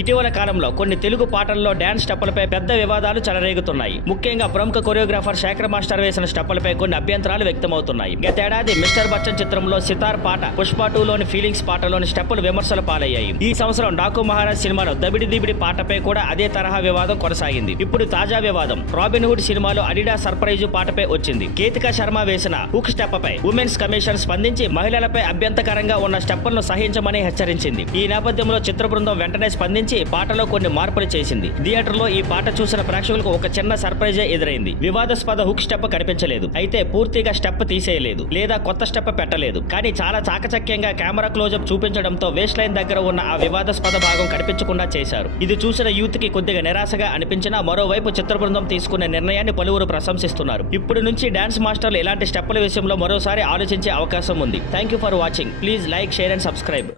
ఇటీవల కాలంలో కొన్ని తెలుగు పాటల్లో డాన్స్ స్టెప్పులపై పెద్ద వివాదాలు చెలరేగుతున్నాయి. ముఖ్యంగా ప్రముఖ కొరియోగ్రాఫర్ శేఖర్ మాస్టర్ వేసిన స్టెప్పులపై కొన్ని అభ్యంతరాలు వ్యక్తమవుతున్నాయి. గతేడాది మిస్టర్ బచ్చన్ చిత్రంలో సితార్ పాట, పుష్ప 2లోని ఫీలింగ్స్ పాటలోని స్టెప్పులు విమర్శల పాలయ్యాయి. ఈ సంవత్సరం డాకు మహారాజ్ సినిమాలో దబిడి దిబిడి పాటపై కూడా అదే తరహా వివాదం కొనసాగింది. ఇప్పుడు తాజా వివాదం రాబిన్ హుడ్ సినిమాలో అడిడాస్ సర్ప్రైజు పాటపై వచ్చింది. కేతికా శర్మ వేసిన హుక్ స్టెప్ పై ఉమెన్స్ కమిషన్ స్పందించి మహిళలపై అభ్యంతకరంగా ఉన్న స్టెప్పులను సహించమని హెచ్చరించింది. ఈ నేపథ్యంలో చిత్ర బృందం వెంటనే స్పందించి పాటలో కొన్ని మార్పులు చేసింది. థియేటర్లో ఈ పాట చూసిన ప్రేక్షకులకు ఒక చిన్న సర్ప్రైజే ఎదురైంది. వివాదాస్పద హుక్ స్టెప్ కనిపించలేదు. అయితే పూర్తిగా స్టెప్ తీసేయలేదు లేదా కొత్త స్టెప్ పెట్టలేదు. కానీ చాలా చాకచక్యంగా కెమెరా క్లోజప్ చూపించడంతో వేస్ట్ లైన్ దగ్గర ఉన్న ఆ వివాదాస్పద భాగం కనిపించకుండా చేశారు. ఇది చూసిన యూత్ కి కొద్దిగా నిరాశగా అనిపించినా మరోవైపు చిత్ర బృందం తీసుకున్న నిర్ణయాన్ని పలువురు ప్రశంసిస్తున్నారు. ఇప్పుడు నుంచి డాన్స్ మాస్టర్లు ఇలాంటి స్టెప్పుల విషయంలో మరోసారి ఆలోచించే అవకాశం ఉంది. Thank you for watching. Please like, share and subscribe.